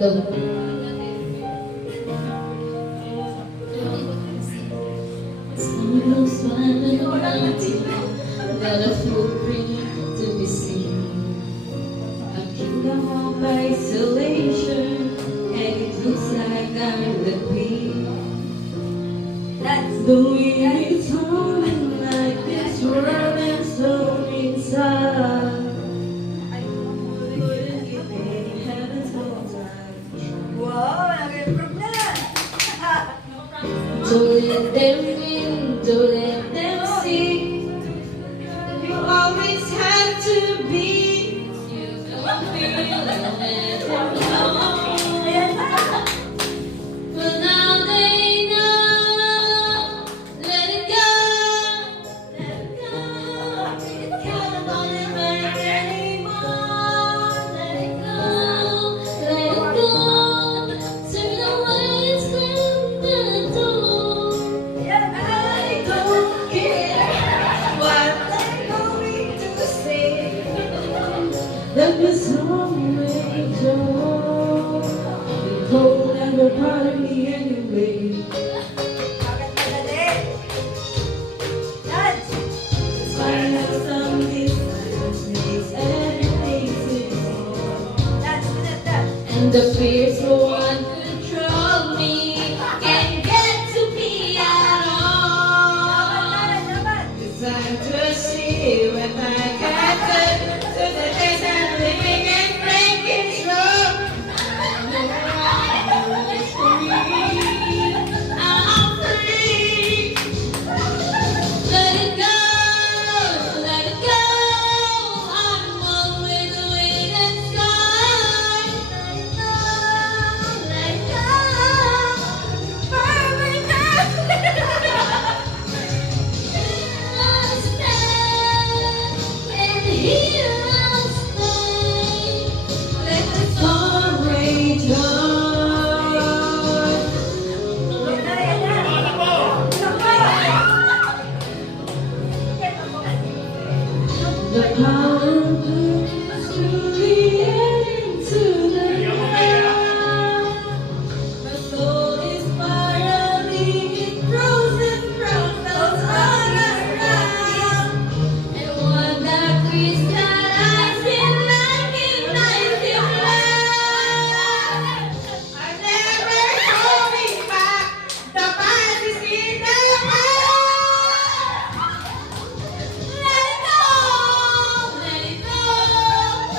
Sometimes finding nothing that a footprint to be seen. A kingdom of isolation, and it looks like I'm the queen. That's the way it's home, like this world and so inside. I couldn't give any heaven's no time. Wow, nag-improve na! Don't let them in, don't let them see. You always had to be. You don't feel let them know. But now they know. Let it go, let it go. Can't hold it back anymore. Let it go, let it go. Turn away, slam the door. I don't care what they're going to say. Let the song rage on. The cold never part of me anyway. Bakit madali? Dance! It's fine that some distance makes everything seem small. Dance, minute, dance! And the fears will control me. Can't get to me at all. Dapat! It's time to see when I get to the days I'm living and breaking strong. I'm free. Let it go, let it go. I'm one with the wind and sky. Let it go, let it go. I'll stand and here I'll stay. Let the storm rage on. Yan na, yan na! Ilang pa? The power is truly into the night. My soul is part of me, it frozen from those underground. And one that crystallizing like igniting light. I'm never going back. The past is in the past. Let it go, let it go.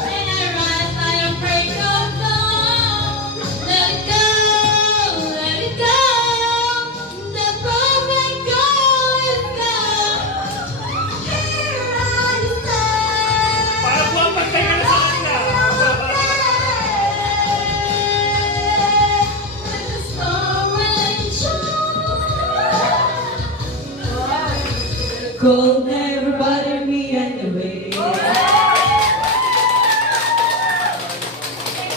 When I rise, I am break of dawn. Let it go, let it go. The perfect goal is gone. Here I stand. Para po ang pagtayo na sa kanya. Let the storm rage on. Cold, everybody